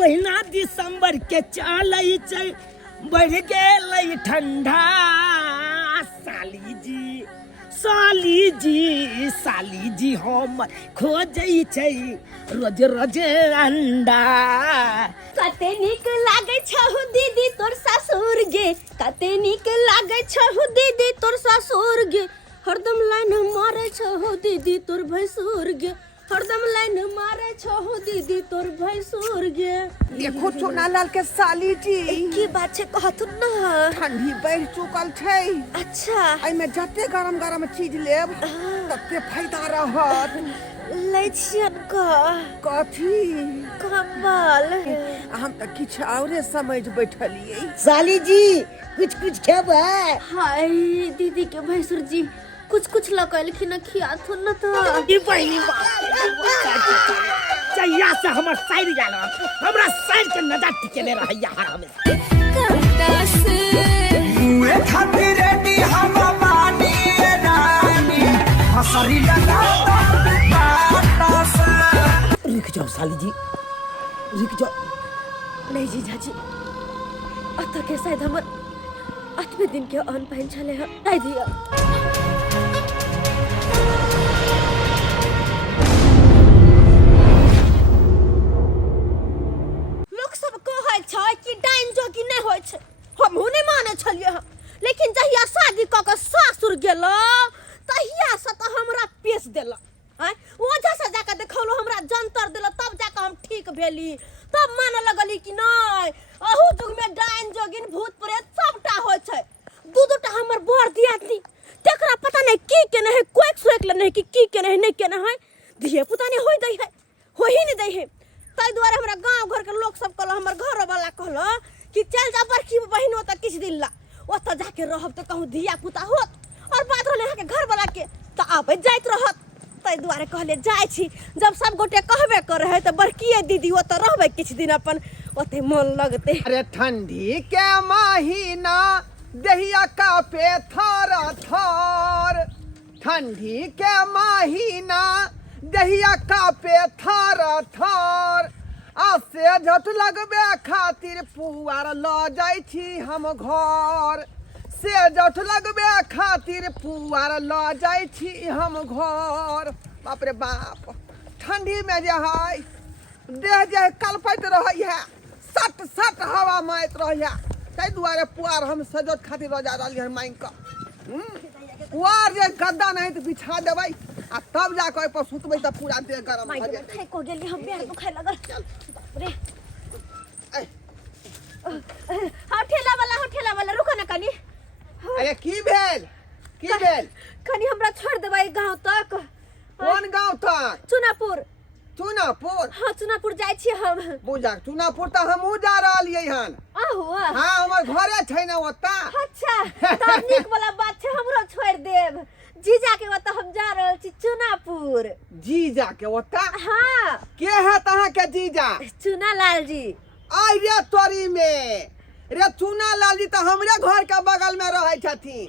महीना दिसंबर के चलै छै बढ़ गेलै ठंडा साली जी हम खोजै छै रोज रोज अंडा। कते नीक लागे छहु दीदी तोर ससुर गे, कते नीक लागे छहु दीदी तोर ससुर गे, हरदम लाइन मारे छहु दीदी तोर भैंसुर गे, हरदम लाइन मारे छहु दीदी तोर भैंसुर गे। देखो चुनालाल के साली जी की बात छै कहथुन न, ठंडी बढ़ चुकल छै। अच्छा आई में जते गरम गरम चीज लेब तते फायदा रहत। लै छियन कथी कंबल। हम त किछ औरे समझ बैठलिए। साली जी कुछ खेबै? हाय दीदी के भैंसुर जी कुछ लकलखिन खियाथुन न त। ई पहिली बात चाहिया से हमर साइड गेल हमरा साइड के नजर टिकेले रहैया हर हमेशा। मुए खातिर रेडी हम बानी रानी हसरी लगा रुक जाओ साली जी रुक जाओ। नहीं जीजा जी अत के शायद हमर 8वें दिन के अन्न पहन छले ह दे दिया। लोग सब कहै छै कि डाइन जोगी नहीं होय छै, हमहु नहीं माने छलिए ह, लेकिन जहिया शादी क के सासुर गेलो तहिया से त हमरा पेश देला। ओझा से जाके देखौलो हमरा जंतर देला तब जाके हम ठीक भेली, तब माने लगली कि नहीं अहू जुग में डाइन जोगिन भूत प्रेत सबटा होय छै। दूटा हमर बड़ दियादनी तेकरा पता नहीं की केने है, कोई सोच ले नहीं कि की केने है नहीं केने है, दिए पुता नहीं होय दै है, हो ही नहीं दै है। तै दुआरे हमरा गांव घर के लोग सब कहलो, हमर घर वाला कहलो कि चल जा बरखी बहिन ओत किछ दिन ला ओत जाके रहब त कहूं धिया पुता होत, और बात रहले के घर वाला के त आबे जाइत रहत। तै दुआरे कहले जाय छी, जब सब गोटे कहबे करे है त बरकीए दीदी ओत रहबे किछ दिन अपन ओते मन लगते। अरे ठंडी के महीना दहिया का पे थर थर, ठंडी के महीना दहिया का पे थर थर, आसे झट लगबे खातिर पुआर ल जाय छी हम घर, से जठ लगबे खातिर पुआर ल जाय छी हम घर। बाप रे बाप ठंडी में जे है देह जे कलपैत रहै है, सट सट हवा मारत रहै, तै दुआरे पुआर हम सजोत खातिर रह जा रहली हन मांग क। पुआर जे गद्दा नहीं तो बिछा देबै आ तब जाके ओइ पर सुतबै त पूरा देह गरम भ जेतै। खाइ को गेली हम बेर दुखाय लगल। बाप रे ठेला वाला रुको न कनी। अरे की भेल कनी हमरा छोड़ देबै गांव तक। कोन गांव तक? चुनापुर। हाँ चुनापुर जाय छी हम। बुझा चुनापुर त हमहू जा रहलियै हन। आहू हाँ हमर घरे छै न ओता। अच्छा तब नीक वाला बात छै, हमरो छोड़ देब। जीजा के ओता हम जा रहल छी चुनापुर। जीजा के ओता? हाँ के है तहां के जीजा? चुनालाल जी। आई रे तोरी में रे चुनालाल जी त हमरे घर के बगल में रहै छथिन।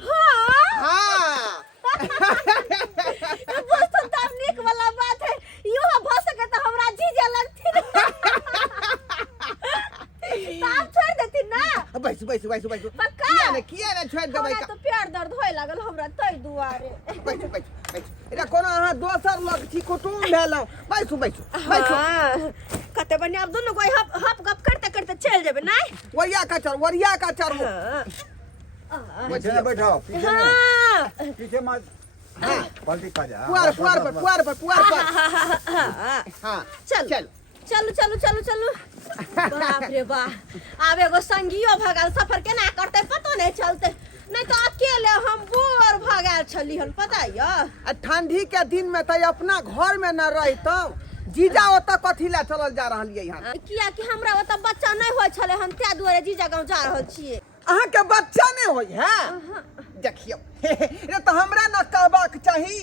हाँ बस तो तब नीक वाला बात है, यो भ सके त हमरा जीजा लगथिन। ताप छोड़ देथिन ना। बैसु पक्का? किया ने छोड़ देबै हमरा का? तो पैर दर्द होय लागल हमरा तै दुआरे। बैसु रे कोनो अहाँ दोसर लोग छी कुटुम भेलौ। बैसु हाँ कते बने अब दोनों कोई हप गप करते चल जेबे नहीं। वरिया का चर पीछे ना बैठो, हाँ पीछे मत। हाँ पलटी खा जा। पुआर पर। हाँ चलो। बाप रे बाप, अब एगो संगियो भगाल सफर केना करते पतो नहीं चलते, नहीं तो अकेले हम बोर भगाल छली हन पता है। ठंडी के दिन में त अपना घर में न रहितौ, जीजा ओता कथी ला चलल जा रहलियै हन? किया कि हमरा ओता बच्चा नहीं होय छले हन, त्या दुआरे जीजा गांव जा रहल छिए। अहाँ के बच्चा नहीं होय है? देखियो रे त हमरा न कहबाक चाही।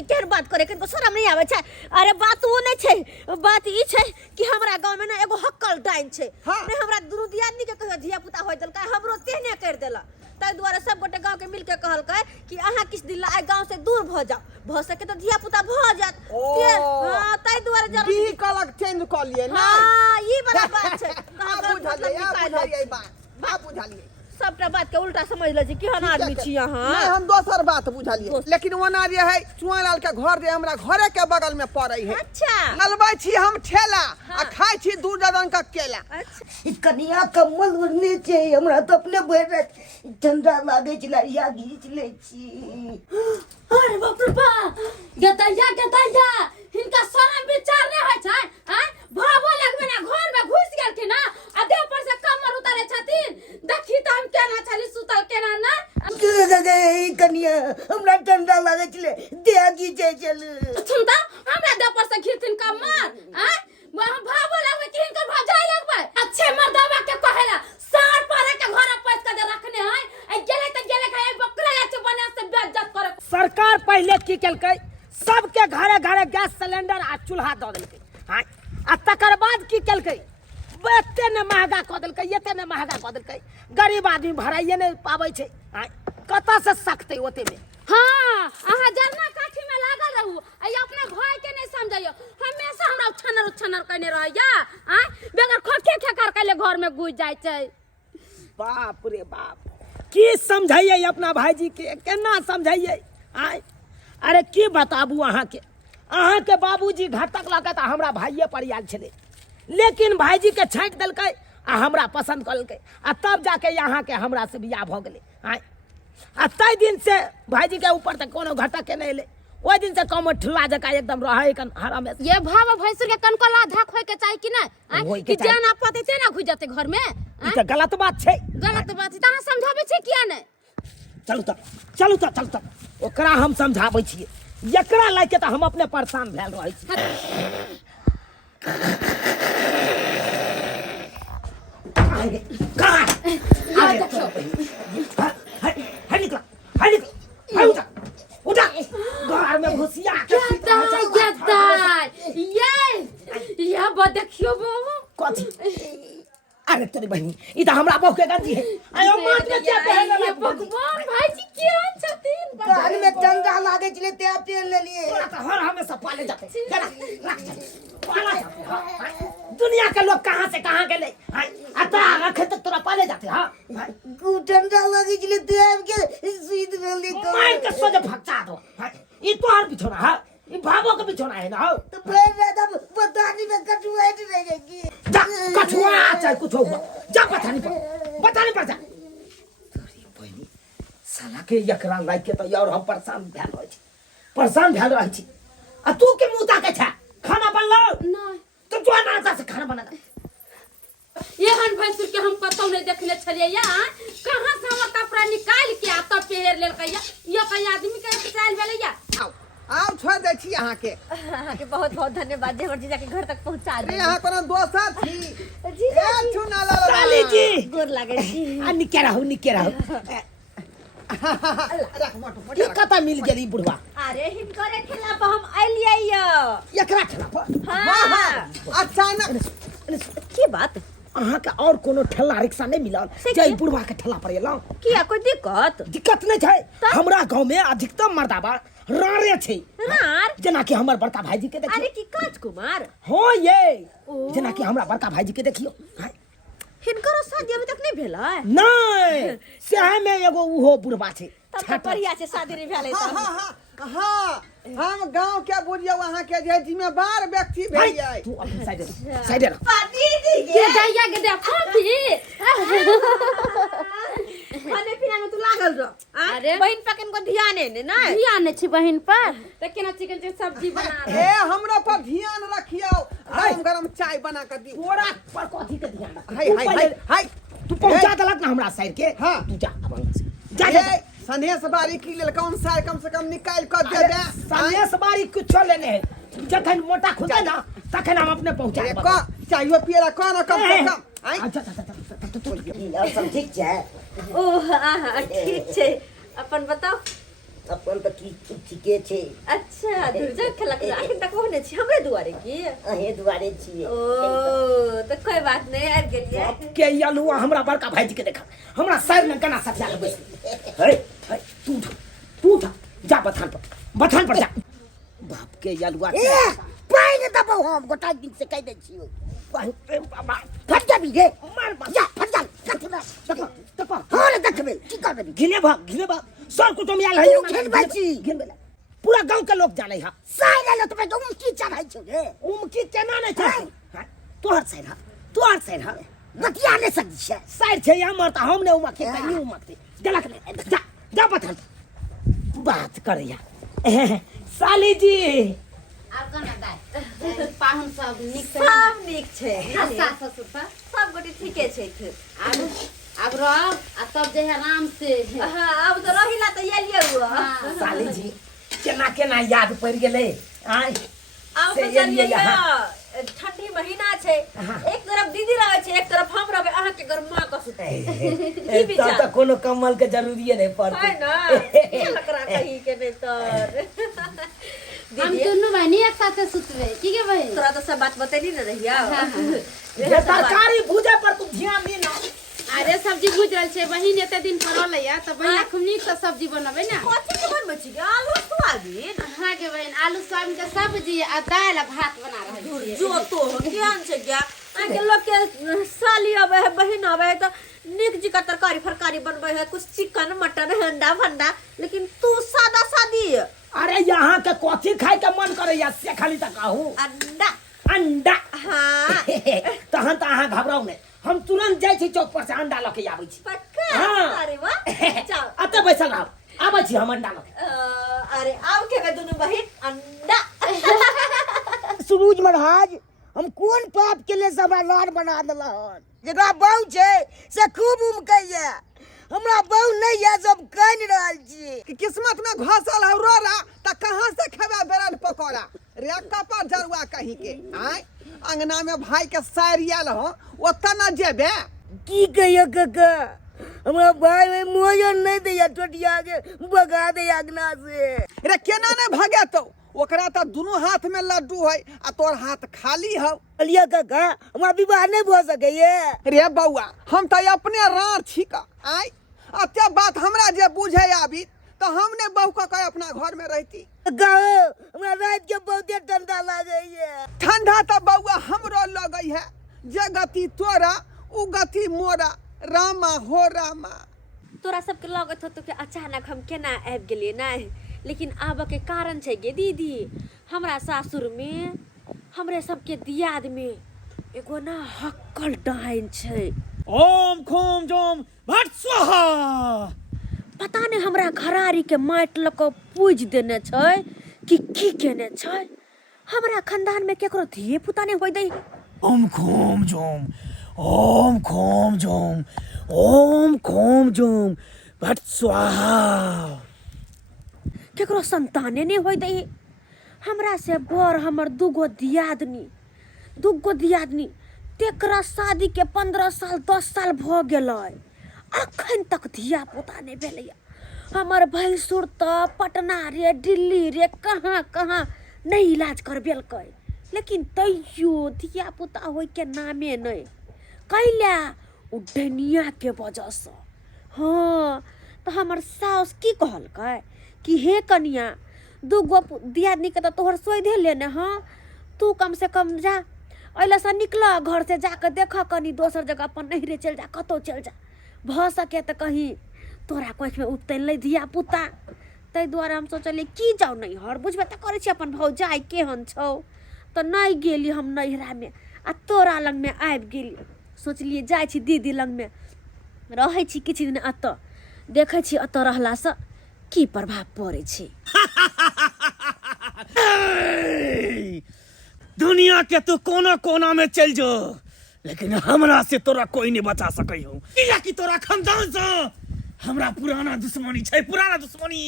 केर बात करे के शरम नहीं आवे छै। अरे बात वो नहीं छै, बात ई छै कि हमरा गांव में ना एगो हक्कल डाइन छै। हाँ। ने हमरा दुनु दियादनी के कहियो धिया पुता होय देलका, हमरो तेहने कर देला। ताहि दुआरे सब गोटे गांव के मिल के कहलकै कि अहाँ किछ दिन आइ गांव से दूर भ जाओ भ सके तो धिया पुता भ जात हां ताहि दुआरे जरूर दी कलक चेंज क लिए ना हां ई बड़ा बात छै कहां बुझलिए बात बुझलिए सबटा बात के उल्टा समझ ले छी केहन आदमी छी अहाँ नहीं हम दोसर बात बुझलिए लेकिन ओना जे है चुआलाल के घर जे हमरा घरे के बगल में पड़ै है अच्छा नलबै छी हम ठेला आ खाइ छी 2 दर्जन का केला अच्छा कनिया कम्बल ओढ़ने छै हमरा तो अपने भरि ठंडा लागे छै लरिया घीच ले छी अरे बाप रे बा गतैया हिनका शरम विचार नहीं होय छै हैं भावो लगबे ना घर में घुस गेल के ना आ देह पर से कमर उतारे छथिन देखी त हम केना छली सुतल केना ना कनिया हमरा ठंडा लागे छै देह घीचे चल सुनता हमरा देह पर से घिरथिन कमर हैं हम भावो लगबे कि हिनकर भजाई लगबे अच्छे मर्दावा के कहेला सार पारे के घर पैस के दे रखने हैं ए गेले त गेले खाए बकरा लाच बना से बेइज्जत करे सरकार पहले की केलकै सबके घरे घरे गैस सिलेंडर आ चूल्हा दऽ देलकै हां आ तकर बाद की केलकै एते ने महंगा कऽ देलकै एते ने महंगा कऽ देलकै गरीब आदमी भराइए नहीं पाबै छै हां कतऽ से सकतै ओते में हाँ अहाँ जरना काठी में लागल रहू आई अपने भाई के नहीं समझियो हमेशा हमरा छनर करने रहैया आ बगैर खोखे खेकर कैले घर में घुस जाय छै बाप रे बाप की समझाइए अपना भाईजी के केना समझाइए आय अरे की बताबू अहाँ के बाबूजी घर तक लगा तो हमरा भाइये पर आयल छले लेकिन भाईजी के छाँट देलकै आ हमरा पसंद करलकै आ तब जाके यहाँ के हमरा से बियाह भ गेलै आय आ तै दिन से भाईजी के ऊपर तक कोनो घटक के नहीं ले ओइ दिन से कम ठुला जका एकदम रहे कन हरामे ये भाव भैंसुर के कनकला धक होय के चाहि कि होय नहीं के कि जाना पते छै ना घुस जाते घर में ई त गलत बात छै गलत बात छै अहाँ समझाबै छी किया नहीं चलू त ओकरा हम समझाबै छियै एकरा लायक त हम अपने परेशान भेल रहै छी कहाँ उठा घर में घुसिया ये बात देखियो बाबू कथी अरे तेरी बहनी ई त हमरा बहू के गंजी है आयो मार के क्या पहन ले भगवान भाईजी केहन छथिन कान में ठंडा लागे छले ते पहन ले लिए हर हमेशा पाले जाते दुनिया के लोग कहां से कहां गेले आता रखे तक तोरा पाले जाते हां गु ठंडा लागे छले ते के सुईद ले मार के सोजे भक्चा दो ई तोहर बिछोना है ई भावो के बिछोना है ना तो फिर दादा बतानी में कटुआ ही रहेगी जा कटुआ चाहे कुछ हो जा बतानी पर जा तोरी बहनी साला के एकरा लाइक के तो यार हम परेशान भेल रहै छी आ तू के मुंह ताके छा खाना बनलो नहीं तो जो नाता से खाना बना एहन भैंसुर के हम कतौ नहीं देखले छलिए या कहां से हम कपड़ा निकाल के आ तब पहिर लेलकै या ये कई आदमी के स्टाइल भेलै या आओ छोड़ दै छी अहाँ के बहुत बहुत धन्यवाद जे हमर जीजा के घर तक पहुंचा अरे दी यहाँ कोनो दोसर छी जीजा ए चुना ला साली जी गोर लागे छी आ निके रहू रख मोटो ये कता मिल गेली बुढ़वा अरे हिनकरे ठेला पर हम आइलियै य एकरा ठेला पर हां अचानक की बात अहाँ के और कोनो ठेला रिक्शा नहीं मिलल जय बुढ़वा के ठेला पर एलौ किया कोई दिक्कत नहीं छै हमरा गांव में अधिकतम मर्दाबा रारे छै रार जेना कि हमर बड़का भाईजी के देखियो अरे की काजकुमार हो ये जेना कि हमरा बड़का भाईजी के देखियो हिनकरो शादी अभी तक नहीं भेलै नहीं सेहे में एगो उहो बुढ़वा छै तब तो बढ़िया से शादी नहीं भेलै हाँ हम गांव के बुझियो वहाँ के जे जिम्मेदार व्यक्ति भेलियै तू अपन साइड रख के दैया के दे कॉफी खाने पीने में तू लागल रह अरे बहन पकन को ध्यान है ना ध्यान नहीं छी बहन पर तो केना चिकन के सब्जी बना ए हमरा पर ध्यान रखियो गरम गरम चाय बना कर दी तोरा पर कथी के ध्यान रख हाय तू पहुंचा देलक ना हमरा साइड के हाँ। तू जा अब जा सनेस बारी की लेल कौन सा कम से कम निकाल कर दे दे सनेस बारी कुछ लेने है जखन मोटा खुदे ना तखन हम अपने पहुंचा अरे को चाहिए पियला कौन कम से कम अच्छा सब ठीक छै ओह आहा ठीक छै अपन बताओ अपन तो ठीके छै अच्छा दुर्जय खेलक आखिर तक ओहने छी हमरे दुआरे की अहे दुआरे छियै ओ तो कोई बात नहीं आ गेलिए के यालुआ हमरा बड़का भाईजी के देखा हमरा सर में केना सटिया के बैस हे तू उठ जा बथान पर जा बाप के यालुआ पाइन दबाओ हम गोटा दिन से कह दै छियो बाबा फट जा भी गे मार जा फट जा कथबे तपा हां देखबे की कर देबी घिने भाग सर कुटुम आयल है तू घिन बची पूरा गांव के लोग जाने हा साइड ले तो तुम की चढ़ाई छो गे उमकी केना नहीं छै तोहर साइड हा बतिया नहीं सकती है साइड छै या मरता हम ने उमा के नहीं उमा के जलक ले जा बथान बात करैया साली जी आर कोना दाय पाहुन सब नीक से सब नीक छै सास ससुर सब गोटे ठीके छै अब रह आ तब जे है आराम से हां अब तो रहिला तो एलिए हुआ साली जी केना याद पड़ गेले आय अब से तो चलिए एलिए यहाँ। ठंडी महीना छै एक तरफ दीदी रहे छै एक तरफ हम रहबे अहाँ के घर मां का सुते की तब विचार तक कोनो कमल के जरूरी नहीं पड़ते है ना लकड़ा कही के नहीं तर हम दोनों बहनी एक साथ सुतबे की के बहन तोरा तो सब बात बतेली न रहिया ये तरकारी भूजे पर तू ध्यान दे ना अरे सब्जी भूज रहल छै बहिन एते दिन पर रहलैया त बहिन खूब नीक से सब्जी बनबे ना कथि के बनबै छी आलू सोयाबीन हां के बहन आलू सोयाबीन के सब्जी आ दाल आ भात बना रहल छी जो तो ज्ञान छै क्या आके लोग के साली आवे है बहिन आवे है तो निक जी का तरकारी फरकारी बनबै है कुछ चिकन मटन अंडा भंडा लेकिन तू सादा सादी अरे यहाँ के कथी खाए के मन करे से खाली तक कहूँ अंडा हाँ तहन तो अहाँ घबराऊ नहीं हम तुरंत जाय छी चौक पर से अंडा लके आबै छी पक्का हाँ। अरे वाह चल अते बैसल रहो आबै छी हम अंडा लके अरे आब के दोनों बहिन अंडा सुरूज महाराज हम कोन पाप के लिए सब लाड बना देलहन जेकरा बहू छै से खूब उमकैया हमरा बहू नहीं है सब कान रहल छी कि किस्मत में घसल है रोरा त कहां से खेबे बेरन पकोड़ा रे कपर जरुआ कहीं के आय अंगना में भाई के सारियल हो ओतना न जेबे की कहियो काका हमरा भाई में मोजन नहीं दैया टोटिया के भगा दे अगना से रे केना ने भागे तो ओकरा त दोनों हाथ में लड्डू है आ तोर हाथ खाली हो अलिया काका हमरा विवाह नहीं भ सकैया रे बउआ हम त अपने रार छिका आय अत्या बात हमरा जे बुझे आबी तो हमने बहू का अपना घर में रहती गाओ हमरा रात के बहुते ठंडा लागैया ठंडा तो बउआ हमरो लगई है जे गति तोरा उ गति मोरा रामा हो रामा तोरा सबके लगत होतो कि अचानक हम केना आबि गेलिए ना लेकिन आबे के कारण छै गे दीदी हमरा सासुर में हमरे सबके दियाद में एगो ना हक्कल डाइन छै ओम खोम जोम भट स्वाहा पता नहीं हमरा घरारी के माट लक पूज देने छै कि की केने छै हमरा खानदान में केकरो धिये पुता नहीं होय दई ओम खोम जोम ओम खोम जोम ओम खोम जोम भट स्वाहा केकरो संताने नहीं होय दई हमरा से बड़ हमर दूगो दियादनी तेकरा शादी के 15 साल 10 साल भ गेलै अखन तक धिया पुता नहीं भेलैया हमर भैंसुर त पटना रे दिल्ली रे कहाँ कहाँ नहीं इलाज करबेलकै लेकिन तैयो धिया पुता होय के नामे नहीं कैला उडनिया के वजह से हाँ तो हमर सास की कहलकै कि हे कनिया दूगो दियादनी के तो तोहर सोधे लेने हाँ तू कम से कम जा अइला से निकल घर से जाकर देख कनी दोसर जगह अपन नहिरे चल जा कतो चल जा भ सके तो कहीं तोरा कोख में उतन ले धिया पुता तै द्वारा हम सोचलिए की जाऊ नहीं हर बुझबे त करे छी अपन भौजाई केहन छौ तो नहीं गेली हम नहिरा में आ तोरा लंग में आबि गेली सोचलिए जाय छी दीदी लंग में रहै छी किछ दिन अत देखै छी अत रहला से की प्रभाव पड़े छै दुनिया के तू कोना कोना में चल जो लेकिन हमरा से तोरा कोई नहीं बचा सकै हो कि तोरा खानदान से हमरा पुराना दुश्मनी छै पुराना दुश्मनी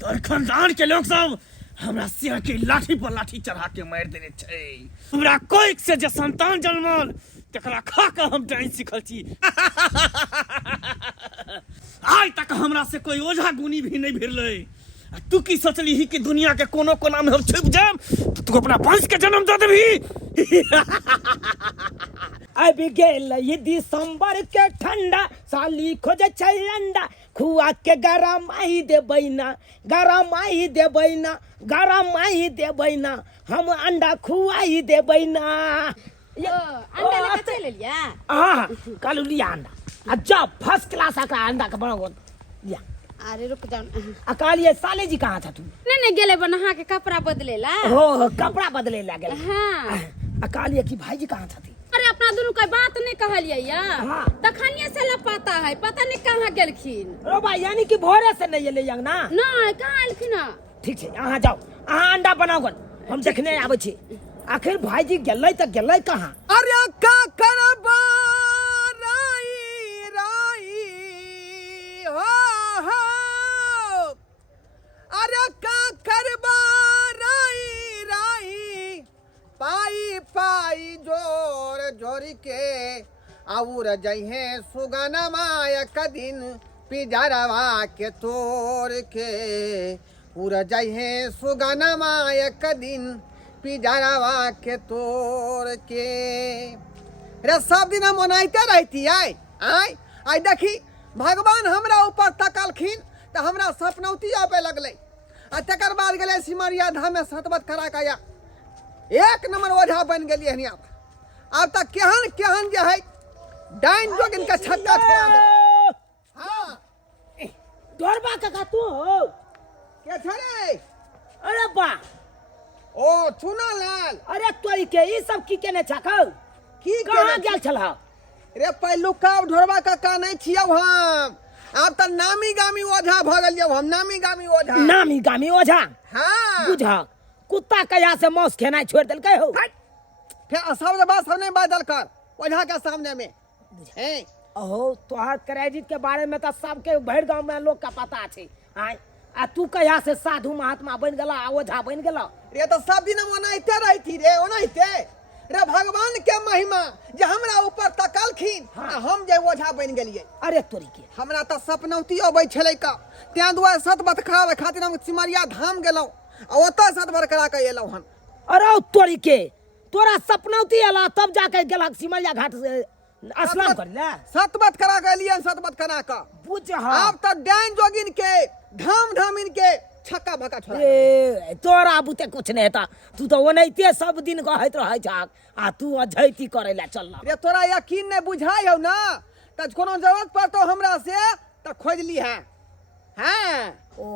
तोर खानदान के लोग सब हमरा सिर के लाठी पर लाठी चढ़ा के मार देने छै हमरा कोई से जे संतान जन्मल तकरा खा के हम डांस सिखल छी आज तक हमरा से कोई ओझा गुनी भी नहीं भिरलै तू की सोचली ही कि दुनिया के कोनो कोना में हम छुप जाम तो तू अपना वंश के जन्म दे देबी अब गेल ये दिसंबर के ठंडा साली खोजे छै अंडा खुआ के गरम आई दे बैना गरम आई दे बैना गरम आई दे बैना हम अंडा खुआई दे बैना अंडा लेके चल लिया हाँ कल लिया अंडा आ जब फर्स्ट क्लास का अंडा का बना लिया अरे रुक जाओ अकालिए साले जी कहाँ था तू नहीं गेले बना के कपड़ा बदले ला हो कपड़ा बदले ला गेल हाँ अकालिए की भाई जी कहाँ था अरे अपना दोनों का बात नहीं कहलिए या हाँ। तखनिए से लपाता है पता नहीं कहाँ गेलखिन रो भाई यानी कि भोरे से नहीं ले ना नहीं कहाँ आलखिन ठीक है अहाँ जाओ अहाँ अंडा बनाओ हम देखने आवे छी आखिर भाई जी गेलै त गेलै कहाँ अरे का करबा राई राई हो अरे का करबा राई राई पाई पाई जोर जोरी के आउर जइहे सुगना माया कदिन पिजरवा के तोड़ के उड़ जइहे सुगना माया कदिन पिजरवा के तोड़ के रे सब दिन हम मनाइते रहती आय आई देखी भगवान हमरा ऊपर तकलखिन तो हमरा सपनौती आबे लगले आ तकर बाद गेले सिमरिया धाम में सतबत करा के आया एक नंबर ओझा बन गेलिए हनिया अब तक केहन केहन जे है डाइन जोगिन के छक्का छोड़ा दे हां डोरबा का तू हो के छरे अरे बा ओ चुना लाल अरे तोरी के ई सब की केने छकौ की कहाँ गेल छलह रे पहिलुका ढोरबा का नहीं छियौ हम अब त नामी गामी ओझा भ गेलियौ हम नामी गामी ओझा नामी गामी ओझा हां बुझा कुत्ता कया से मौस खेनाइ छोड़ देलकै हो फिर सब बात सामने बादल कर ओझा के सामने में हैं ओहो तोहर क्रेडिट के बारे में तो सबके भर गांव में लोग का पता छै आय आ तू कया से साधु महात्मा बन गेला आ ओझा बन गेला रे तो सब दिन ओनाइते रहती रे ओनाइते रे भगवान के महिमा जे हमरा ऊपर तकलखिन आ हम जे ओझा बन गेलिए अरे तोरी के हमरा त सपनौती अबै छलै का त्या दुआ सतबत करावे खातिर हम सिमरिया धाम गेलौ आ ओतऽ सतबत करा के एलौ हन अरे तोरी के तोरा सपनौती आला तब जाके गेला सिमरिया घाट से स्नान कर ले सतबत करा के एलिए सतबत करा के बुझ अब त डाइन जोगिन के धाम धामिन के छक्का भका छोड़ा ए तोरा बुते कुछ नहीं था तू तो ओनाइते सब दिन कहैत रहै छाक आ तू अझैती करे ला चल रे तोरा यकीन नहीं बुझाई हो ना त कोनो जरूरत पड़तो हमरा से त खोज ली है हां ओ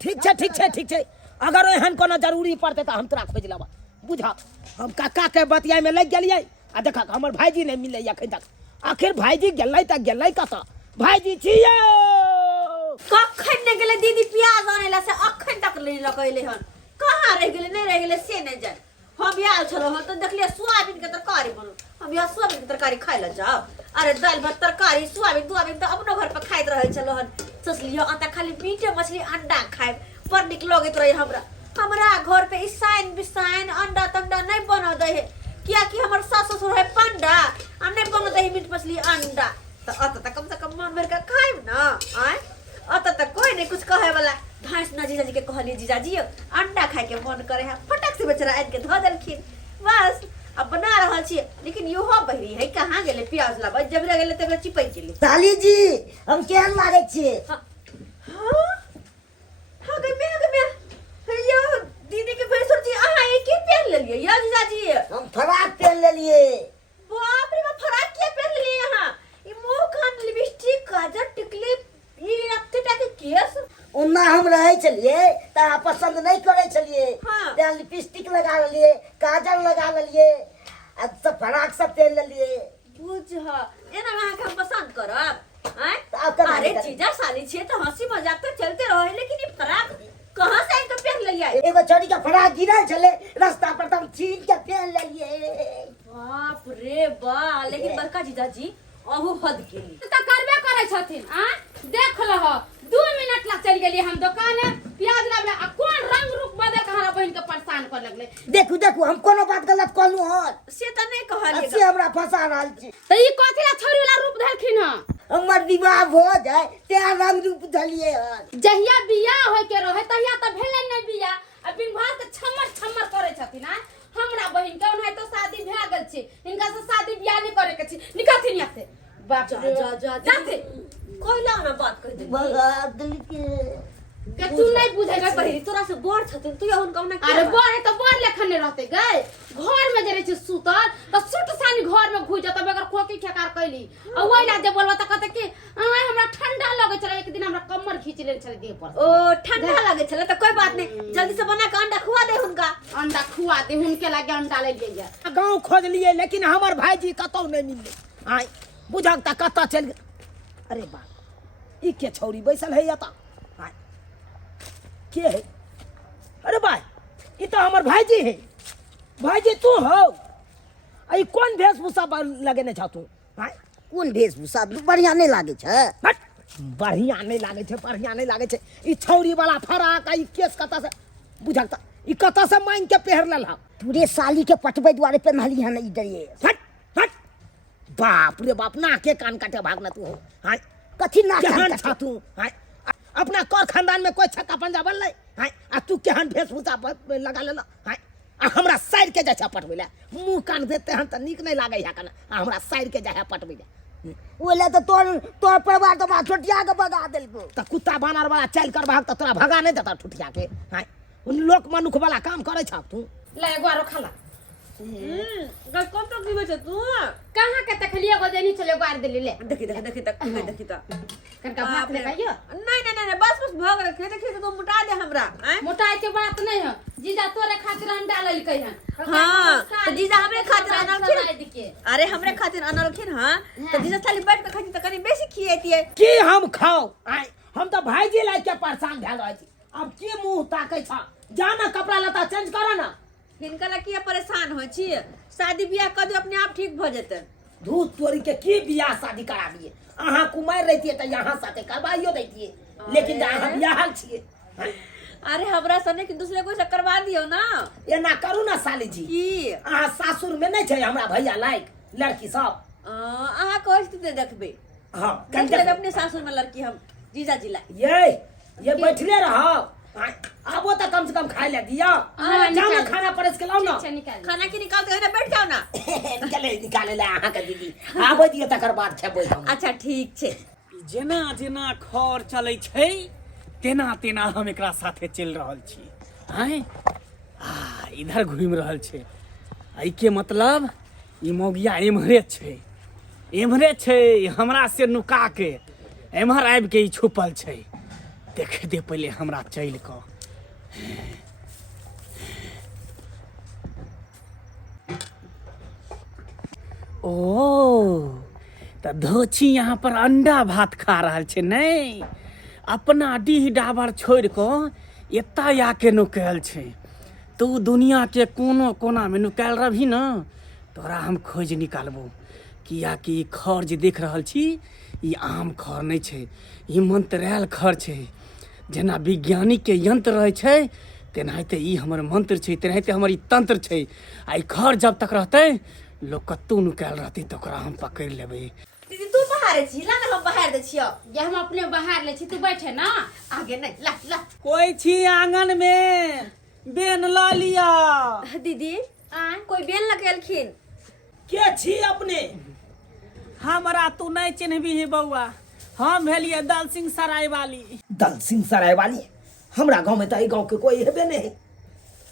ठीक छै अगर एहन कोनो जरूरी पड़ते तो हम तोरा खोज लेबा बुझा हम काका के बतिया में लग गेलिए आ देखा हमर भाईजी नहीं मिले अखन तक आखिर भाईजी गेलै त गेलै कत भाईजी छियै कखन ने गेले दीदी प्याज आनेला से अखन तक ले लगैले हन कहाँ रह गेले नहीं रह गेले से नहीं जान हम आयल छलो हन तो देखलिए सोयाबीन के तरकारी बनल हम यहाँ सोयाबीन के तरकारी खाइ ल जाओ अरे दाल भात तरकारी सोयाबीन दुआबीन तो अपनो घर पर खाइत रहे छलो हन सोचलियो आता खाली मीटे मछली अंडा खाए पर निक लगैत रहे हमरा घर पे ईसाइन बिसाइन अंडा तंडा नहीं बना दे है क्या कि हमर सास ससुर है पंडा आ नहीं बना दे मीट मछली अंडा तो अत कम से कम मन भर के खाइब ना आय अत तक कोई नहीं कुछ कहे वाला घास ना जीजाजी के कहलिए जीजाजी अंडा खाए के मन करे है फटक से बेचारा आन के धो देलखिन बस अब बना रहल छी लेकिन यो बहरी है कहाँ गेले प्याज लाबा जब रे गेले तब चिपै गेले साली जी हम केहन लागे छियै हां गमे यो दीदी के भैंसुर जी अहाँ एक ही पहन लेलिए या जीजाजी हम फराक पहन लेलिए बाप रे फराक के पहन लेलिए यहाँ ई मुंह कान लिपस्टिक काजल टिकली ई रत्ते टाके केस ओना हम रहे छलिए त अहाँ पसंद नहीं करे छलिए हाँ। तें लिपस्टिक लगा लेलिए काजल लगा लेलिए आ सब फराक सब पहन लेलिए बुझ एना अहाँ के हम पसंद करब हैं तो आप केना अरे करब? जीजा साली छे तो हंसी मजाक तो चलते रहे लेकिन ये फराक कहां से इनका पहन लिया एगो छोरी का फराक गिरल छले रास्ता पर तब छीन के पहन लेलिए बाप रे बा लेकिन बड़का जीजा जी अहू हद गेली तो करबे करे छथिन आ देख लह 2 मिनट ला चल गेली हम दुकान प्याज लाबले आ कोन रंग रूप बदल के हमरा बहन के परेशान कर लगले देखू हम कोनो बात गलत कहलू हन से तो नहीं कहलिए अच्छी हमरा फंसा रहल छी तो ई कथि ला छोरी वाला रूप धलखिन ह हमर विवाह हो जाए ते रंग रूप धलिए हन जहिया बियाह होय के रहे तहिया त भेलै नै बियाह आ बिन भात के छम्मर छम्मर करे छथिन आ हमरा बहिन के ओनाहि तो शादी भए गेल छै, इनका से शादी बियाह नहीं करे के छै, निकलथिन यहाँ से। बाप रे जाते कोइला ना बात कह दे भगा दिल के के तू नहीं बुझे काय पहिरी तोरा से बड़ छथिन तू हुनका ओना अरे बड़ है तो बड़ लेखन नहीं रहते गए घर में जे रहे छै सुतल तो सुट सानी घर में घुस जाता बगैर खोकी ठेकार कैली और वही ला जे बोलबा त कहते कि आय हमरा ठंडा लगे छले, एक दिन हमरा कमर खींच ले छले देह पर। ओ ठंडा लगे छले त कोई बात नहीं, जल्दी से बना के अंडा खुआ दे हुनका। अंडा खुआ दे, उनके लागे अंडा ले लिए गांव खोज लिए लेकिन हमर भाईजी कतौ नहीं मिलले। आय बुझक त कत चल गेल। अरे बा ई के छौरी बैसल है यता। आय के है? अरे भाई ई तो हमर भाईजी है। भाईजी तू हो? आई कौन वेशभूषा लगेने छ तू? आय कोन वेशभूषा बढ़िया नहीं लागे छै? हट बढ़िया नहीं लागे छे, बढ़िया नहीं लागे छे। ई छौरी वाला फराक ई केस कत से बुझक त ई कत से मांग के पहर लला। पूरे साली के पटबै द्वारे पहनली हन ई ड्रेस। हट हट बाप रे बाप ना के कान काटे भागना तू हो। हाय कथी ना केहन छ तू? हाय अपना कर खानदान में कोई छक्का पंजा बनले? हाय आ तू केहन वेशभूषा लगा लेला? हाय आ हमरा साइड के जा पटबैला मुंह कान देते हन त निक नहीं लागे है कना। हमरा साइड के जा पटबैला ओला तो तोर परिवार तो बा छोटिया के भगा देलको। त कुत्ता बानर वाला चल कर भाग त तोरा भगा नहीं देता ठुठिया के। हाय उन लोक मनुख वाला काम करे छ तू। ले एगो आरो खाला कब तक जीवे छ तू? कहां के तखलिया गो देनी चले गार देली ले देखी त कनका भात ले खाइयो। नहीं बस भग रखे देखी तो मुटा दे हमरा। मोटाई के बात नहीं है, जीजा तोरे खातिर अंडा ललकै है। हां तो जीजा हमरे खातिर अनलखिन। अरे हमरे खातिर अनलखिन। हां तो जीजा खाली बैठ के खाती त कनी बेसी खिएतिए की हम खाओ। आय हम तो भाईजी लाग के परेशान भेल रह छी। अब की मुंह ताकै छ? जाना कपड़ा लता चेंज कर ना। हिनका ला किया परेशान हो छी? शादी बियाह कर दे अपने आप ठीक भ जेते। धूत तोरी के की बियाह शादी करा दिए। अहाँ कुमार रहतिए त यहाँ साथे करवाइयो दैतिए, लेकिन अहाँ बियाहल छिए। अरे हमरा सने कि दूसरे को से करवा दियो ना। एना करू ना साली जी। की अहाँ सासुर में नहीं छै हमरा भैया लायक लड़की सब? अहाँ कहै छी त देखबे। हां देख लेबे अपने सासुर में लड़की हम जीजा जिला। ये बैठले रहो। आबो त कम से कम खाए ले दिया। जाना खाना परस के लाओ ना। खाना की निकालते है बैठ जाओ ना। निकाले ले अहाँ के दीदी। आबो दियो तकर बाद खेबै हम। अच्छा ठीक छे। जेना जेना खर चलै छै तेना तेना हम एकरा साथे चल रहल छी। आय इधर घूम रहल छै। आई के मतलब ई मौगिया एम्हरे छै हमरा से नुका के एम्हर आबि के ई छुपल छै। देखे दे पहले हमरा चल क। ओ त धोची यहाँ पर अंडा भात खा रहल छै नहीं? अपना डीह डाबर छोड़ क एता आके नुकायल छै। तू दुनिया के कोनो कोना में नुकायल रही न तोरा हम खोज निकालबो। कियाकि ई खर जे देख रहल छी ई आम खर नहीं छै, ई मंत्रायल खर छै। जेना वैज्ञानिक के यंत्र रहे छै तेनाहिते ई हमर मंत्र छै, तेनाहिते हमर ई तंत्र छै। आ ई खर जब तक रहतै लोग कतौ नुकायल रहतै तो ओकरा हम पकड़ लेबै। दीदी तू बाहर छी ला ना हम बाहर दे छियो। ये हम अपने बाहर ले छी, तू बैठे ना आगे नहीं ला ला। कोई छी आंगन में बेन ला लिया। दीदी कोई बेन लगेलखिन। के छी अपने? हमरा तू नहीं चिन्हबी है बउआ, हम भेलिए दल सिंह सराय वाली। दल सिंह सराय वाली? हमरा गांव में त ई गांव के कोई हेबे नहीं।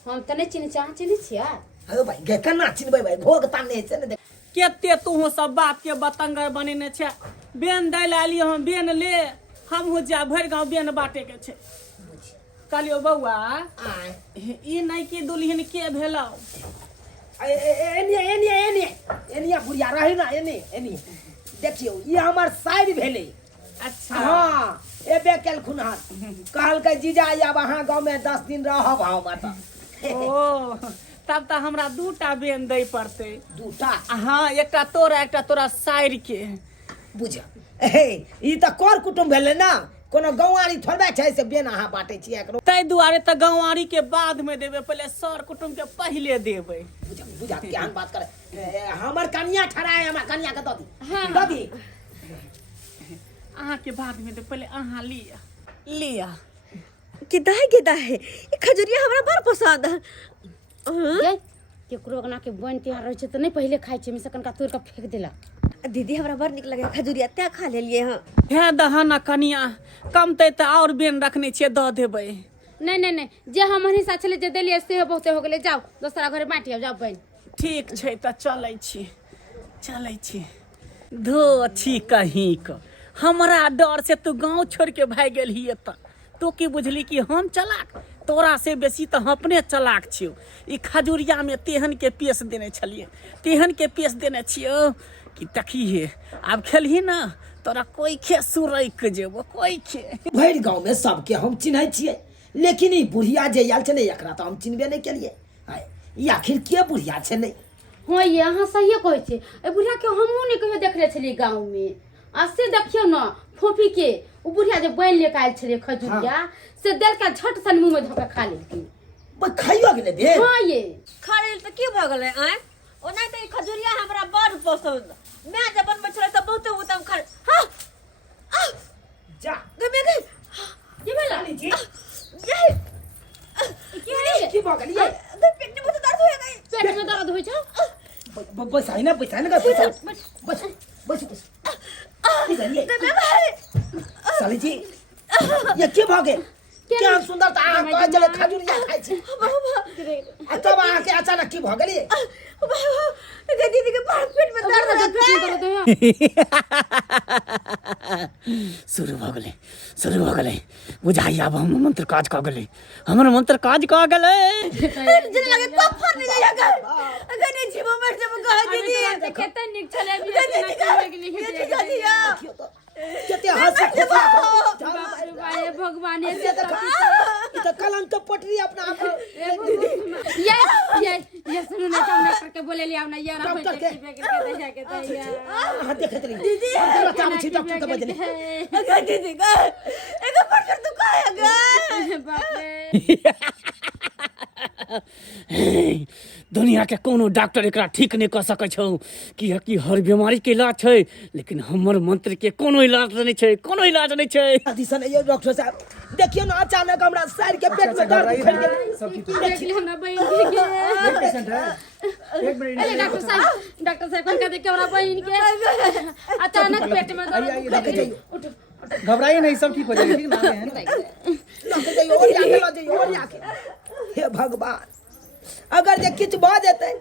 हम त नहीं चिन्ह चाह चिन्ह छिया। अरे भाई गे केना चिन्हबै भाई? भोग ताने छै ने। केते तू सब बात के बतंगर बनेने छे। बेन दै ला लियो, हम बेन ले हम हो जा भर गांव बेन बाटे के छे। कहलियो बउआ ई नहीं की दुल्हन के भेलौ? एनिया बुढ़िया रही ना एनी देखियो ये हमर साइड भेले। अच्छा हाँ एबे केलखुन हन कहलकै जीजा आब अहाँ गांव में 10 दिन रहब हम बता। ओ तब त हमरा दूटा बेन दै पड़ते। दूटा? हाँ एकटा तोरा साइड के। बुझ ई त कर कुटुम भेले ना, कोनो गौवारी थोड़बे छै से बेन अहाँ बाटे छी एकरो। तै दुआरे त गौवारी के बाद में देबे, पहले सर कुटुम के पहले देबे। बुझा केहन बात करे। हमर कन्या ठहराए, हमरा कन्या के दऽ दी अहाँ के बाद में दे, पहले अहाँ लिया। गिदा है ये खजूरिया हमरा बड़ पसंद है। केकरो ना के बन तिहार रहे तो नहीं पहले खाई छे मिसकन का तोड़ के फेंक देला। दीदी हमरा बड़ निक लगे खजूरिया त्या खा लेलिए हां। हे दहना कनिया कमते त और बेन रखने छिए द देबै। नहीं जे हम हिस्सा छले जे देलिए से बहुते हो गेले। जाओ दूसरा घरे बांटिया जाओ बहन। ठीक छै त चलै छी। धो छी कहीं क हमरा डर से तू गांव छोड़ के भाग गेलही त तो की बुझली कि हम चलाक? तोरा से बेसी तो अपने चलाक छियो। ई खजूरिया में तेहन के पेश देने छियो कि तकी हे आब खेलही ना तोरा कोई खे सुरैक जेबो कोई खे। भरि गांव में सबके हम चिन्है छियै, लेकिन ई बुढ़िया जे आयल छलै एकरा तो हम चिन्हबे नहीं केलिए। ई आखिर के बुढ़िया छलै? हाँ ये अहाँ सही कहै छी। ए बुढ़िया के हमहू नहीं कहियो देखले छलिए गांव में। आ से देखियो ना फोफी के उ बुढ़िया जे बन लेके आयल छलिए खजूरिया से देल के झट सन मुंह में धोके खा लेलकी। बस खाइयो गेलै बे। हाँ ये खा लेल त की भ गेलै आय? ओना त ई खजूरिया हमरा बड़ पसंद। मैं जब बनबै छलै त बहुते उतम खा। हां जा गमे गई ये वाला जी की की भऽ गेलियै? पेट में तो दर्द हो गई। पेट में दर्द होइ छ। बस आइ ना बस की करिए? गमे भाई साली जी ये के भऽ गेल? क्या सुंदरता आ कह जले खजूरिया खाइ छी। आ तब आके अचानक की भऽ गेलियै? दीदी के पेट में दर्द हो शुरू भ गेलै बुझाइ आब हम मंत्र काज क गेलै। हमर मंत्र काज क गेलै। जने लगे पफर नहीं जाएगा। अगर नहीं जीवो मर जब कह दीदी केते निक छले अभी इतना की लिख दिया। देखियो तो केते हंसी खुशी बाबा भगवान ये ये तो कलम तो पटरी अपना आप ये सुनो ना सामने करके बोले लिया ना यार अपन डॉक्टर के के यार हां देखत रही दीदी हम चाहू छी डॉक्टर के बजने। अगर दीदी का एक पर तू खाएगा बाप रे। दुनिया के कोनो डॉक्टर एकरा ठीक नहीं कर सकै छौ कि हर बीमारी के इलाज छै, लेकिन हमर मंत्र के कोनो इलाज नहीं छै। दिसन ये डॉक्टर साहब देखियो ना अचानक हमरा सर के पेट में दर्द फैल गेल। सब ठीक देख ले हमरा बहन के पेशेंट है। एक मिनट अरे डॉक्टर साहब कौन कहते हमरा बहन के अचानक पेट में दर्द। उठ घबराइए नहीं, सब ठीक हो जाएगा। ठीक नाम है लग जाइए और आके हे भगवान अगर जे किछ भ जेतै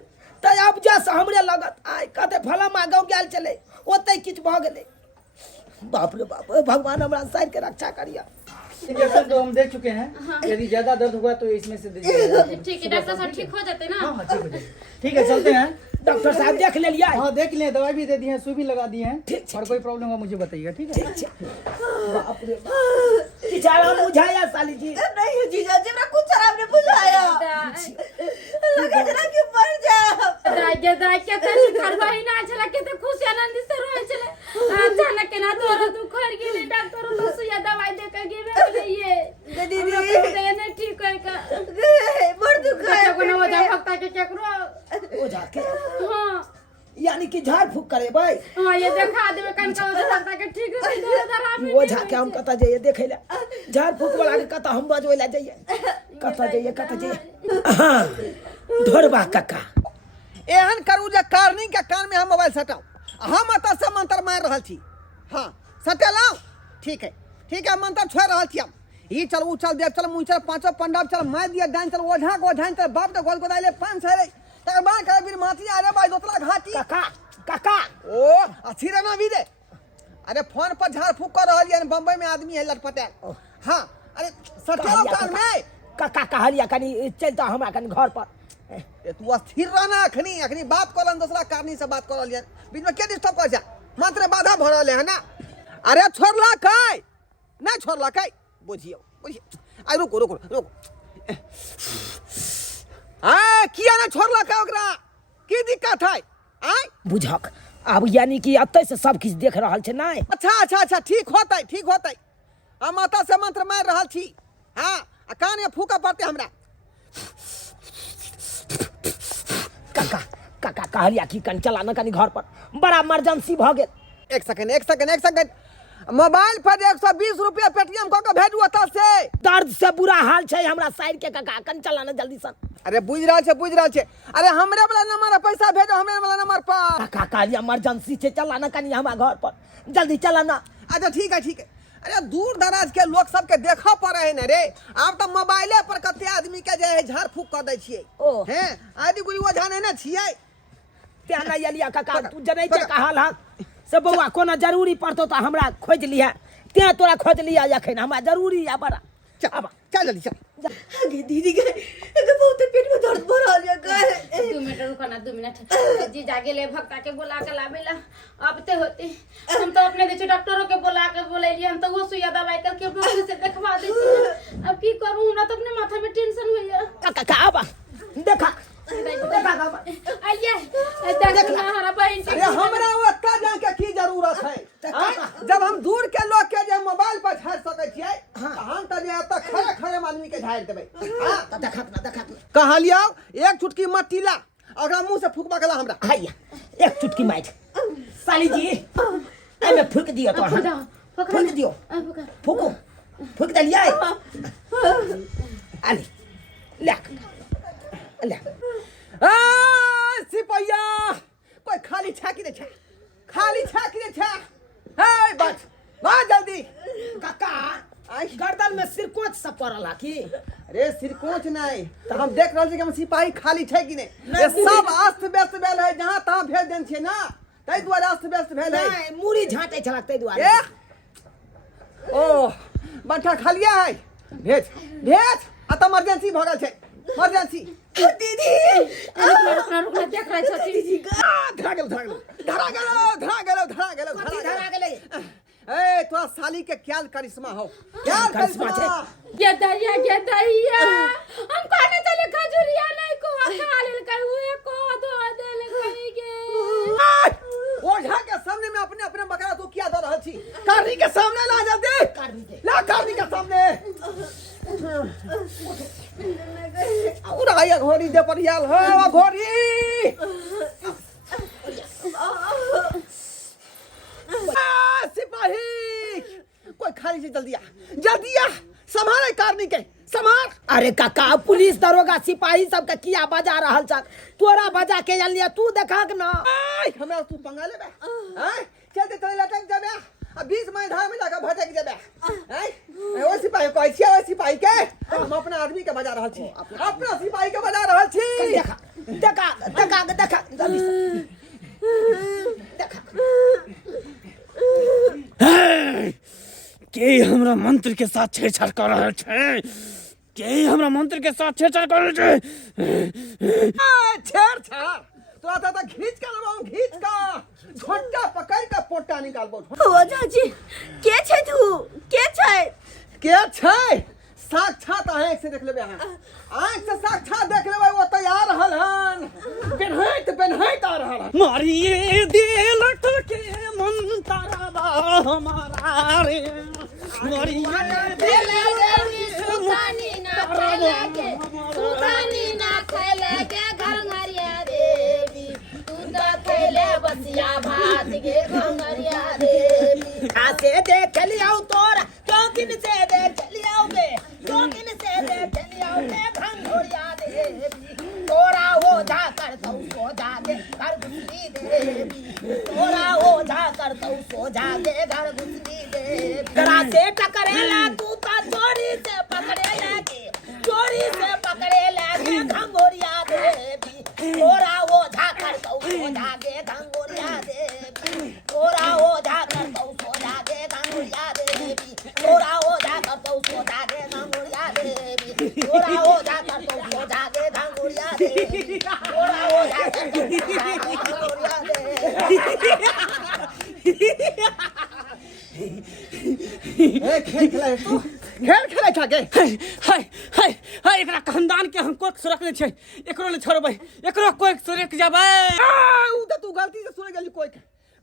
त अब जस हमरे लगत आइ कहते फलामा गांव गेल चले ओतै किछ भ गेलै। बाप रे बाप भगवान हमरा सर के रक्षा करिया। इंजेक्शन तो हम दे चुके हैं। यदि ज्यादा दर्द हुआ तो इसमें से दीजिएगा। ठीक है डॉक्टर साहब ठीक हो जाते ना। हाँ ठीक हो जाएगा। ठीक है चलते हैं। डॉक्टर साहब देख ले लिया। हाँ देख लिए, दवाई भी दे दी है, सुई भी लगा दी है। ठीक है। और कोई प्रॉब्लम हो मुझे बताइएगा। ठीक है बाप रे बाप बेचारा बुझाया साली जी। नहीं जीजा जी मेरा कुछ आपने बुझाया लगे जरा कि मर जा। दाई के तनी करवाई ना चला के तो खुशी आनंद से रोए चले। अचानक के ना तू खर गेले डॉक्टर तो सुई दवाई दे के गिरे ये दीदी दे ने ठीक है का बड़ दुख है। को ना हो जा भक्ता के केकरो ओ जाके हां यानी कि झाड़ फूक करे भाई। हां ये देखा देबे कन का भक्ता के ठीक है दरा में वो जाके हम कता जाइए देखे ला झाड़ फूक वाला के कता हम बजवे ला जाइए कता जाइए। हां ढोरबा काका एहन करू जे कारनी के कान में हम मोबाइल सटाऊ। हम अत से मंत्र मार रहल छी। हाँ सटेलौ ठीक है मंत्र छोड़ रहल छी हम। ई चल ऊ चल देव चल मुई चल पांचो पंडाब चल मार दिया डाइन चल ओझा को ओझाइन चल बाप तो गोल गोदाइले पांच है तकर बाद करे फिर माती आरे भाई दोतला घाटी काका ओ अथीरे ना भी दे। अरे फोन पर झाड़ फूक कर रहल है बम्बई में आदमी है लटपटाल। हाँ अरे सटेलौ कान में काका कहलिया कनी चलता हमरा कनी घर पर। ए तू अस्थिर रहना अखनी बात करलन दूसरा कारनी से बात करल है बीच में के डिस्टर्ब कर जा मंत्र बाधा भ रहले है ना। अरे छोड़ला काय ना छोड़ला काय बुझियो आ रुको आ किया ना छोड़ला का ओकरा की दिक्कत है आ बुझक अब यानी कि अतै से सब किछ देख रहल छै ना। अच्छा ठीक होतै हम माता से मंत्र मार रहल छी। हां आ कान में फूका पड़ते हमरा। काका कहलिया कि कन चला ना कनी घर पर बड़ा इमरजेंसी भ गेल। एक सेकंड मोबाइल पर 120 रुपया पेटीएम क के भेजू ओता से। दर्द से बुरा हाल छै हमरा साइड के काका कन चला ना जल्दी सन। अरे बुझ रहा छे अरे हमरे वाला नंबर पैसा भेजो हमरे वाला नंबर पर काका काली इमरजेंसी से चला ना कनी हमारे घर पर जल्दी चला ना। अच्छा ठीक है अरे दूर दराज के लोग सबके देखा पड़े है न रे आप तो मोबाइले पर कते आदमी के जे झाड़ फूक कर दे छिए ओ। हैं आदि गुरी ओझा नहीं न छिए त्या ना यलिया काका तू जनै छे कहल हा से बउआ कोनो जरूरी पड़तो त हमरा खोज लिया त्या तोरा खोज लिया अखन हमरा जरूरी है बड़ा। चल जल्दी चल आगे दीदी के बहुत पेट में दर्द भर आ गया 2 मिनट रुको ना 2 मिनट जी जागे ले भक्ता के बुला के लावेला अब ते होते हम तो अपने देखे डॉक्टरों के बुला के बोलेली हम तो वो सुइया दवाई करके अपने से देखवा दे छी। अब की करूं हमरा तो अपने माथा में टेंशन होइया। काका आबा देखा आइए देखना हमारा बहन अरे हमरा ओत्ता जाके की जरूरत है जब हम दूर के लोग के जे मोबाइल पर झाड़ सके छिए हम त जे एत खड़े खड़े आदमी के झाड़ देबै हां त देखा कहलियो एक चुटकी मट्टी ला ओकरा मुंह से फूकबा गला हमरा हैया एक चुटकी माइट साली जी एमे फूक दियो तो फूक दियो फूको फूक दलिया आली ले आ सिपैया कोई खाली छाकी दे छा हे बस जल्दी काका गर्दन में सिरकोच सब पड़ला की अरे सिरकोच नहीं तो हम देख रहल छी कि हम सिपाही खाली छै कि नहीं ये सब अस्त व्यस्त भेल है जहां तहां भेज देन छिए ना तै दुआरे अस्त व्यस्त भेल है नहीं मुड़ी झांटे छलक तै दुआरे ओ बंठा खालिया है भेज आ त इमरजेंसी भ गेल छै इमरजेंसी दीदी रुकना देख रहे छथि दीदी धरा गेलो ए तोरा साली के क्या करिश्मा हो क्या करिश्मा छै ये दैया हम कहने चले खजुरिया नहीं को खा लेल कर हुए को दो देले कहीं के ओझा के सामने में अपने अपने बकरा तू क्या दे रहल छी कारनी के सामने ला जल्दी ला कारनी के सामने उड़ाया घोड़ी दे परियाल हो घोड़ी सिपाही कोई खाली से जल्दी आ संभाले कारनी के संभाल। अरे काका पुलिस दरोगा सिपाही सब के किया बजा रहल छ तोरा बजा के लिया तू देखा के ना हमरा तू पंगा लेबे हैं चलते चले लटक जाबे आ 20 महीना धाम में लगा भटक जाबे हैं ओ सिपाही कहै छी ओ सिपाही के हम अपना आदमी के बजा रहल छी अपना सिपाही के बजा रहल छी देखा जल्दी देखा के हमरा मंत्र के साथ छेड़छाड़ कर रहल छै छेड़छाड़ कर रहल छै छेड़छाड़ तो आता तो खींच के लबाऊ खींच का झोंटा पकड़ के पोटा निकालबो ओझा जी के छै तू के छै साक्षात आंख से देख लेबे आंख से साक्षात देख लेबे वो तैयार रहल हन पेनहैत आ रहल हन मारिए दिल के मंतरवा हमारा रे सुतानी ना खैले के घर घरिया देवी तू तो खैले बसिया भात के घंगरिया देवी आसे देख लिया तोरा चौकिन से देख लिया बे चौकिन से देख लिया बे घंगोरिया देवी तोरा ओझा कर दऊ सोझा के घर घुसली देवी तोरा ओझा कर दऊ सोझा के घर घुसली देवी करा से टकरेला तू तो चोरी से पकड़े लागे घंगोरिया देवी तोरा ओझा कर दऊ सोझा के घंगोरिया देवी तोरा ओझा कर दऊ सोझा के घंगोरिया देवी तोरा ओझा कर दऊ सोझा के घंगोरिया देवी तोरा ओझा कर दऊ सोझा के घंगोरिया देवी तोरा ओझा कर दऊ सोझा के घंगोरिया ए खेल खेले छाके हाय एकरा खानदान के हम कोक सुरक्षित छै एकरो ले छोड़बै एकरो कोई सुरक जाबै ऊ त तू गलती से सुन गेली कोई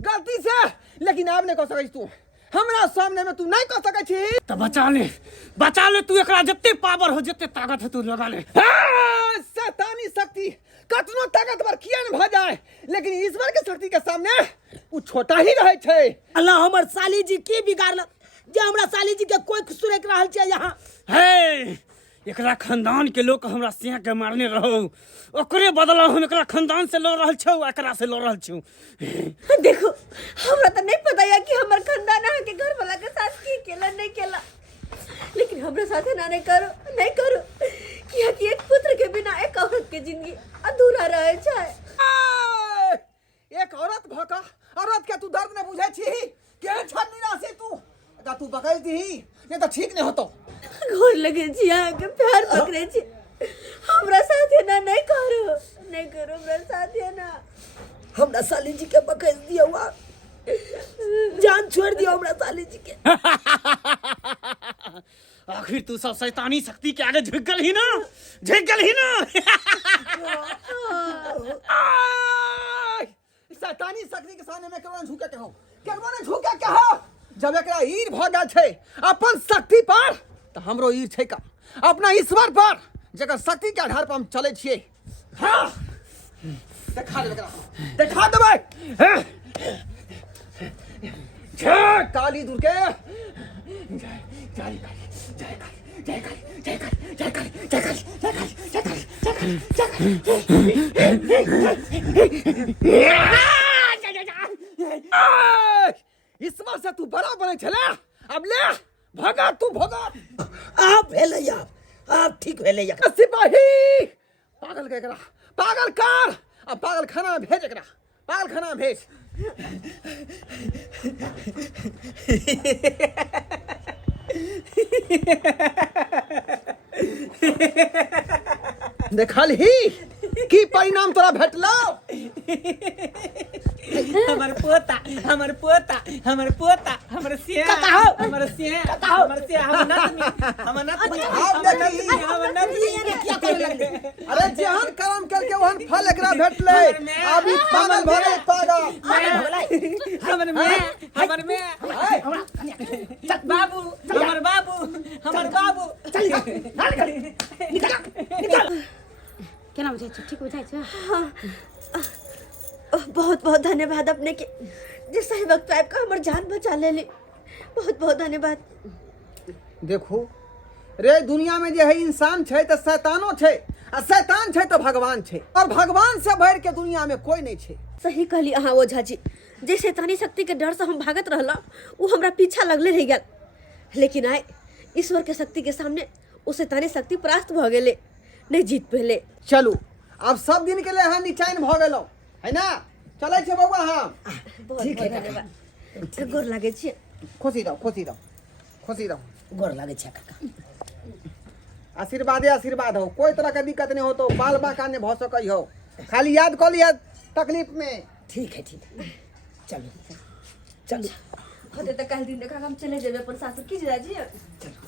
गलती से लेकिन अब नहीं कह सकै तू हमरा सामने में तू नहीं कह सकै छी त बचा ले तू एकरा जत्ते पावर हो जत्ते ताकत है तू लगा ले शैतानी शक्ति कतनो ताकतवर किया न भ जाए लेकिन ईश्वर के शक्ति के सामने ऊ छोटा ही रहे छै। अल्लाह हमर साली जी की बिगाड़लक जे हमरा साली जी के कोई सुरक रहल छै यहाँ हे एकरा खानदान के लोग हमरा सिंह के मारने रहो, ओकरे बदला हम एकरा खानदान से लड़ रहल छौ, एकरा से लड़ रहल छौ। देखो हमरा तो नहीं पता है कि हमार खानदान है के घर वाला के साथ की केला नहीं केला, लेकिन हमरा साथे ना नहीं करो कि एक पुत्र के बिना एक औरत के जिंदगी अधूरा रहे छै। एक औरत भका औरत के तू दर्द न बुझे छी के छन्नी रासे तू बकैल दी नहीं तो ठीक नहीं होतो। घोर लगे छी यहाँ के प्यार पकड़े छी, हमरा साथे ना नहीं करो हमरा साथे ना। हमरा साली जी के बकैल दियो, जान छोड़ दियो हमरा साली जी के। आखिर तू सब शैतानी शक्ति के आगे झुक गल ही ना। शैतानी शक्ति के सामने में केकरो ने झुके कहो। जब एकरा ईर भ गेल छै अपन शक्ति पर तो हमरो ईर छै का अपना ईश्वर पर, जकर शक्ति के आधार पर हम चले छिए। हाँ देखा देबै जय काली दुर्गे, ईश्वर से तू बड़ा बने छले, अब ले भगा तू भगा। आप भेले आप ठीक भेले या सिपाही पागल के एकरा पागल कर, अब पागल खाना में भेज एकरा, पागल खाना में भेज। देखल ही की परिणाम तोरा भेटलो। हमर पोता हमर सिंह हमर नतनी। अरे जेहन कर्म करके वहन फल एकरा भेटले। अब ई पागल भले पागल हमर में बाबू हमर बाबू केना बुझाइ छै? ठीक बुझाइ छै? बहुत बहुत धन्यवाद अपने के जे सही वक्त आबि के हमर जान बचा लेली। बहुत बहुत धन्यवाद। देखो रे दुनिया में जे है इंसान छै तो शैतानो छै, आ शैतान छै तो भगवान छै, और भगवान से बढ़ के दुनिया में कोई नहीं छै। सही कहली अहाँ ओझा जी, जे शैतानी शक्ति के डर से हम भागत रहला वो हमरा पीछा लगले रह गेल, लेकिन आइ ईश्वर के शक्ति के सामने वो शैतानी शक्ति परास्त भ गेले, नहीं जीत पेले। चलू अब सब दिन के लिए हम निचैन भ गेलौ है ना। चले छै बौआ हम। बहुत बहुत धन्यवाद। गोर लागे छी। खुशी रहो। गोर लागे छै काका। आशीर्वाद हो, कोई तरह का दिक्कत नहीं हो तो बाल बाका ने भ सकै हो, खाली याद कर लिया तकलीफ में। ठीक है चलो होते तो कल दिन देखा हम चले जेबे अपन सासुर की जीजाजी। चलो।